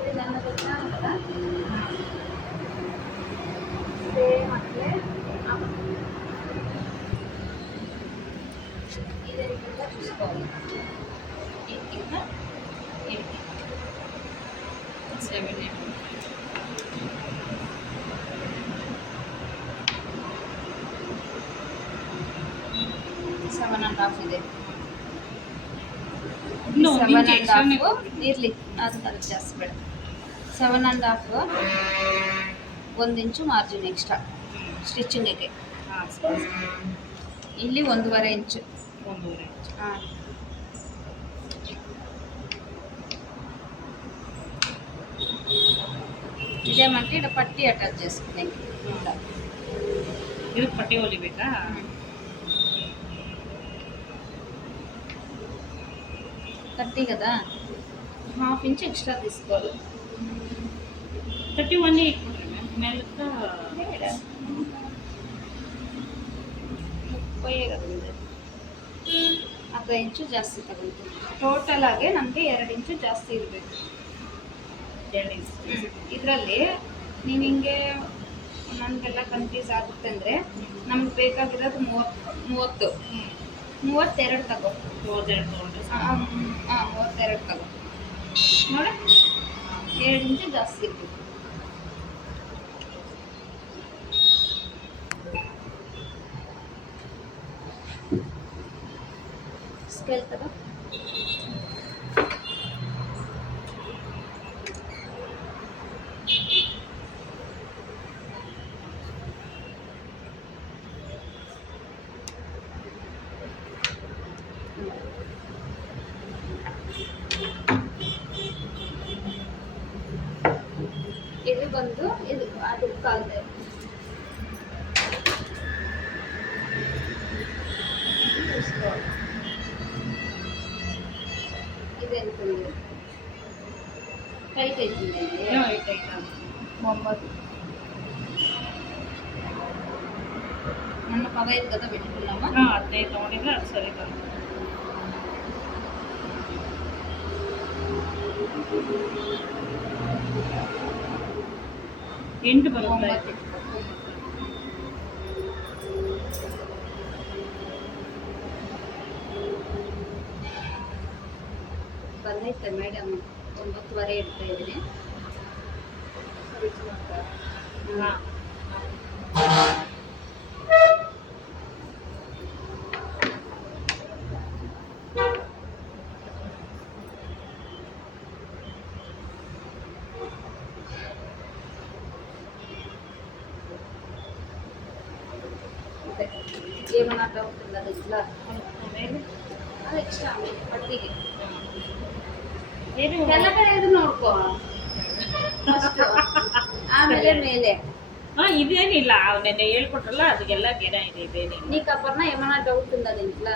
ఇది నన్ను పెట్టాను కదా సేమ్ అట్లే ఇది ఇంకా చూసుకోవాలి. ఇంకా 7 7.5 ಇದೆ. No, 7.5 ಇರಲಿ, ಅದು ಜಾಸ್ತಿ ಬೇಡ. 7.5 1 ಇಂಚು ಮಾರ್ಜಿನ್ ಎಕ್ಸ್ಟ್ರಾ ಸ್ಟಿಚಿಂಗಿಗೆ. ಇಲ್ಲಿ 1.5 ಇಂಚು. ಹಾಂ, ಇದೇ ಮಾಡಿ ఇక్కడ పట్టి అటాచ్ చేసుకునే ఇది పట్టి ಹೊಲಿಬೇಕಾ? 30 కదా, 1/2 ఇంచ్ ఎక్స్ట్రా తీసుకోవాలి. 31 ఇట్ಕೊಂಡ್ರೆ ಮೇಲಕ್ಕ 30 కదా ಇದೆ. ಅರ್ಧ ಇಂಚು ಜಾಸ್ತಿ ತಗೊಳ್ತೀನಿ. ಟೋಟಲ್ ಆಗಿ ನಮಗೆ 2 ಇಂಚು ಜಾಸ್ತಿ ಇರಬೇಕು. ಇದರಲ್ಲಿ ನೀವು ಹಿಂಗೆ ನನಗೆಲ್ಲ ಕನ್ಫ್ಯೂಸ್ ಆಗುತ್ತೆ ಅಂದರೆ ನಮ್ಗೆ ಬೇಕಾಗಿರೋದು 32 ತಗೋ. 32 ತಗೋ ನೋಡಿ, 2 ಇಂಚು ಜಾಸ್ತಿ ಇರಬೇಕು. ಸ್ಕೇಲ್ ತಗೋ. ಇದು ಬಂದು ಇದು ಅದು ಕಾಲ್ದೆ ಇದು ಎಂತಂದ್ರೆ ಟೈಟ್ ಐತಿದೆ. 9 ನನ್ನ 15 కదా పెట్టుకున్నామా? 15 తోడిగా అది సరే కదా. 8 ಬರುತ್ತೆ. ಬಂದೈತೆ ಮೇಡಮ್, 9:15 ಇಡ್ತಾ ಇದ್ದೀನಿ. ఏమన్నా డౌట్ ఉందా? ఇట్లా ಅದು ಎಕ್ಸ್ಟ್ರಾ ಪಟ್ಟಿಗೆ ಕೆಳಗಡೆ ಇದು ನೋಡ್ಕೋ ಫಸ್ಟ್, ಆಮೇಲೆ ಮೇಲೆ. ಇದೇನಿಲ್ಲ, ಅವನ್ನೆಲ್ಲ ಹೇಳ್ಕೊಟ್ರಲ್ಲ ಅದಕ್ಕೆಲ್ಲ ಗೆರ ಇದೆ. ಇದೇನಿಲ್ಲ. నీకు అపర్ణ ఏమైనా డౌట్ ఉందా దీంట్లో?